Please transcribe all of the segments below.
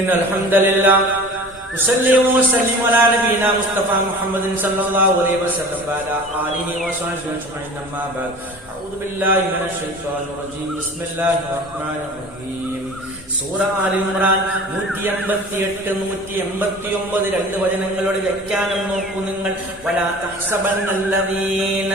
إن الحمد لله وصلي وسلم على نبينا مصطفى محمد صلى الله عليه وسلم وعلى آله وصحبه أجمعين أما بعد أعوذ بالله من الشيطان الرجيم بسم الله الرحمن الرحيم സൂറ all Imran 188 189 രണ്ട് വചനങ്ങളുടെ വ്യാഖ്യാനം നോക്കൂ നിങ്ങൾ. വലാ തഹ്സബന്നല്ലദീന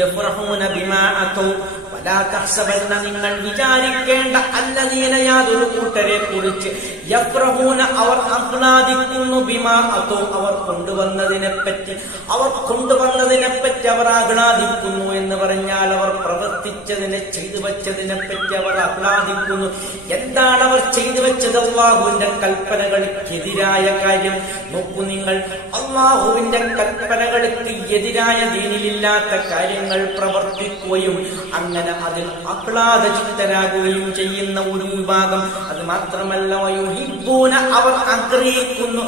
യഫ്റഹൂന ബിമാ അതൂ വലാ തഹ്സബന്ന നിങ്ങൾ വിചാരിക്കേണ്ട അല്ലദീന യാതൊരു കൂട്ടരെ കുറിച്ച് യഫ്റഹൂന അവർ ആഹ്ലാദിക്കുന്നു ബിമാ അതൂ അവർ കൊണ്ടുവന്നതിനെ പറ്റി അവർ ആഹ്ലാദിക്കുന്നു എന്ന് പറഞ്ഞാൽ അവർ പ്രവർത്തിച്ചതിനെ ചെയ്തു വച്ചതിനെ പറ്റി അവർ ആഹ്ലാദിക്കുന്നു. എന്താണ് അവർ ചെയ്തു വെച്ചത്? അള്ളാഹുവിന്റെ കൽപ്പനകൾക്കെതിരായ കാര്യം നോക്കൂ നിങ്ങൾ. അള്ളാഹുവിന്റെ കൽപ്പനകൾക്ക് എതിരായ ദീനിലില്ലാത്ത കാര്യങ്ങൾ പ്രവർത്തിക്കുകയും അങ്ങനെ അതിൽ ആഹ്ലാദചിത്തരാകുകയും ചെയ്യുന്ന ഒരു വിഭാഗം. അത് മാത്രമല്ല അവർ ആഗ്രഹിക്കുന്നു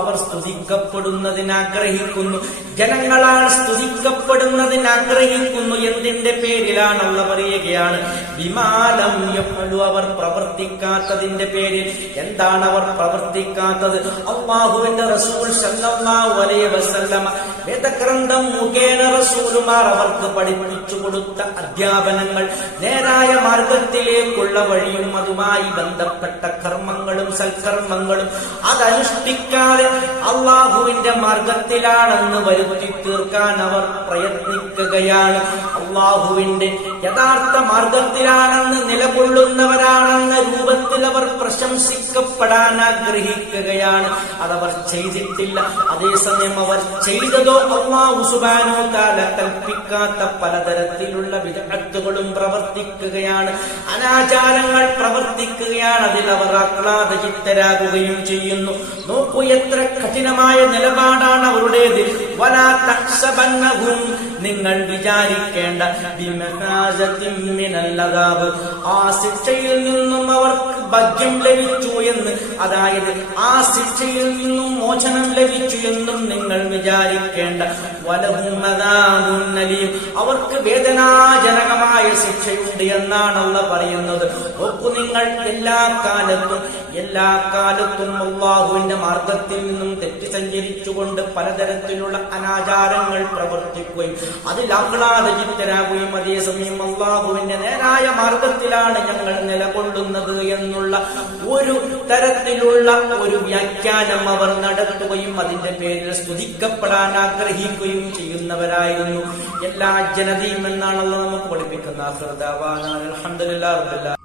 അവർ സ്തുതിക്കപ്പെടുന്നതിന് ആഗ്രഹിക്കുന്നു, ജനങ്ങളാൽ സ്തുതിക്കപ്പെടുന്നതിന് ആഗ്രഹിക്കുന്നു. എന്തിന്റെ പേരിലാണുള്ള പറയുകയാണ് വിമാലം അവർ പ്രവർത്തിക്കാത്തതിന്റെ പേരിൽ. എന്താണ് അവർ പ്രവർത്തിക്കാത്തത്? അല്ലാഹുവിന്റെ റസൂൽ സല്ലല്ലാഹു അലൈഹി വസല്ലമ വേദഗ്രന്ഥം മുഖേന റസൂലുമാർ അവർക്ക് പഠിപ്പിച്ചു കൊടുത്ത അധ്യാപനങ്ങൾ, നേരായ മാർഗത്തിലേക്കുള്ള വഴിയും അതുമായി ബന്ധപ്പെട്ട കർമ്മങ്ങളും സൽക്കർമ്മങ്ങളും അതനുഷ്ഠിക്കാതെ അള്ളാഹുവിന്റെ മാർഗത്തിലാണെന്ന് വരുത്തി തീർക്കാൻ അവർ പ്രയത്നിക്കുകയാണ്. അള്ളാഹുവിന്റെ യഥാർത്ഥ മാർഗത്തിലാണെന്ന് നിലകൊള്ളുന്നവരാണെന്ന രൂപത്തിൽ അവർ പ്രശംസിക്കപ്പെടാൻ ആഗ്രഹിക്കുകയാണ്. അതവർ ചെയ്തിട്ടില്ല. അതേസമയം അവർ ചെയ്തതോ അല്ലാഹു സുബ്ഹാനഹു വ തആല കൽപ്പിക്കാത്ത പലതരത്തിലുള്ള ബിദ്അത്തുകളും പ്രവർത്തിക്കുകയാണ്, അനാചാരങ്ങൾ പ്രവർത്തിക്കുകയാണ്. അതിൽ അവർ ആഹ്ലാദചിത്തരാകുകയും ചെയ്യുന്നു. നോക്കൂ എത്ര കഠിനമായ നിലപാടാണ് അവരുടേത്. വലാ തഹ്സബന്നഹും നിങ്ങൾ വിചാരിക്കേണ്ട ബിമഫാസത്തിൻ മിനൽ അദാബ് ആ ശിക്ഷയിൽ നിന്നും അവർക്ക് ഭാഗ്യം ലഭിച്ചു എന്ന്, അതായത് ആ ശിക്ഷയിൽ നിന്നും മോചനം ലഭിച്ചു എന്നും നിങ്ങൾ വിചാരിക്കേണ്ട. വലഹും അദാബുൻ അലീം അവർക്ക് വേദനാജനകമായ ശിക്ഷയുണ്ട് എന്നാണ് അല്ലാഹു പറയുന്നത്. നോക്കൂ നിങ്ങൾ, എല്ലാ കാലത്തും അല്ലാഹുവിന്റെ മാർഗത്തിൽ നിന്നും തെറ്റി സഞ്ചരിച്ചുകൊണ്ട് പലതരത്തിലുള്ള അനാചാരങ്ങൾ പ്രവർത്തിക്കുകയും അതിൽ ആഹ്ലാദചിത്തരാകുകയും അതേസമയം അല്ലാഹുവിന്റെ നേരായ മാർഗത്തിലാണ് ഞങ്ങൾ നിലകൊള്ളുന്നത് എന്നുള്ള ഒരു തരത്തിലുള്ള ഒരു വ്യാഖ്യാനം അവർ നടത്തുകയും അതിന്റെ പേരിൽ സ്തുതിക്കപ്പെടാൻ ആഗ്രഹിക്കുകയും ചെയ്യുന്നവരായിരുന്നു എല്ലാ ജനതയും എന്നാണ് അല്ലാഹു നമുക്ക് പഠിപ്പിക്കുന്നത്. അൽഹംദുലില്ലാഹി റബ്ബിൽ